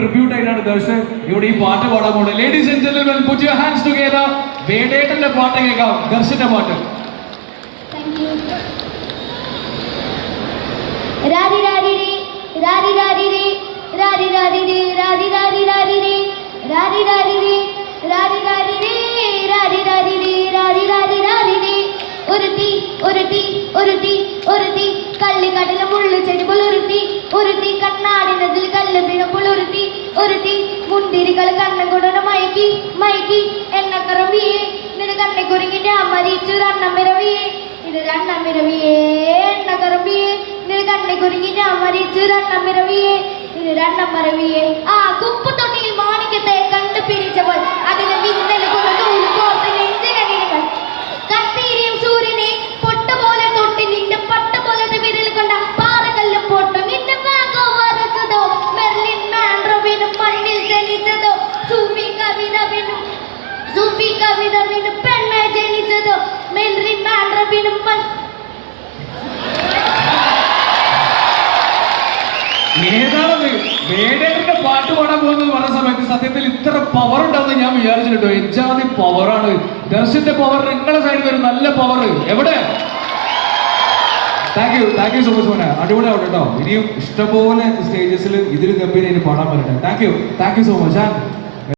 Tribute ആയിട്ടാണ് ദർശൻ ഇവിടെ ഈ പാട്ട് പാടാൻ പോകുന്നത്. Ladies and gentlemen, put your hands together. വേടേട്ടന്റെ പാട്ട് കേൾക്കാം, ദർശന്റെ പാട്ട്. രാരി രാരി രേ രാരി രാരി രേ രാരി രാരി രേ രാരി രാരി രാരി രേ രാരി രാരി രേ രാരി രാരി രേ രാരി രാരി രേ രാരി രാരി രാരി രേ ഒരുത്തി ഒരുത്തി ഒരുത്തി ഒരുത്തി കള്ളിക്കാട്ടിലെ മുള്ളു ചെടിപ്പോൾ ഒരുത്തി കണ്ണാടിനതിൽ കല്ല് വീണപ്പോൾ ഒരുത്തി മുന്തിരികൾ കണ്ണൻ കൊണ്ടു മയക്കി മയക്കി എണ്ണക്കറവിയേ നിന്റെ കണ്ണെ കുരുങ്ങി ഞാൻ മരിച്ചു രണ്ണമിരവിയേ ഇത് രണ്ണമിരവിയേ എണ്ണക്കറവിയേ നിന്റെ കണ്ണെ കുരുങ്ങി ഞാൻ മരിച്ചു രണ്ണമിരവിയേ ഇത് രണ്ണമരവിയേ. ആ കുപ്പു തൊട്ടിയിൽ മാണിക്യത്തെ കണ്ടു പിരിച്ചപ്പോൾ അതിന് മിന്നൽ കൊണ്ട് നൂല് കോർത്ത് നെഞ്ചിനടികൾ കത്തീരിയും സൂര്യനെ പൊട്ടുപോലെ തൊട്ടി നിന്റെ പട്ട പോലത്തെ വിരൽ കൊണ്ട പാറകല്ലും പൊട്ടും നിന്റെ വാഗോ വരച്ചതോ മെർലിൻ മാൻഡ്രോവിനും മണ്ണിൽ ജനിച്ചതോ സൂഫി കവിതവിനും പെണ്ണെ ജനിച്ചതോ മെർലിൻ മാൻഡ്രോവിനും ഏതാണ് വേടേട്ടന്റെ പാട്ട് പാടാൻ പോകുന്നത് പറഞ്ഞ സമയത്ത് സത്യത്തിൽ ഇത്ര പവർ ഉണ്ടാവുന്ന ഞാൻ വിചാരിച്ചിട്ടോ. എജാതി പവറാണ് ദർശന്റെ പവർ. നിങ്ങളുടെ സൈഡിൽ വരും നല്ല പവർ. എവിടെ? താങ്ക് യു സോ മച്ച് മോനെ. അടിപൊളിയാവട്ടെ കേട്ടോ. ഇനിയും ഇഷ്ടംപോലെ സ്റ്റേജസിൽ ഇതിൽ ഗംഭീരം പാടാൻ പറ്റട്ടെ. Thank you so much.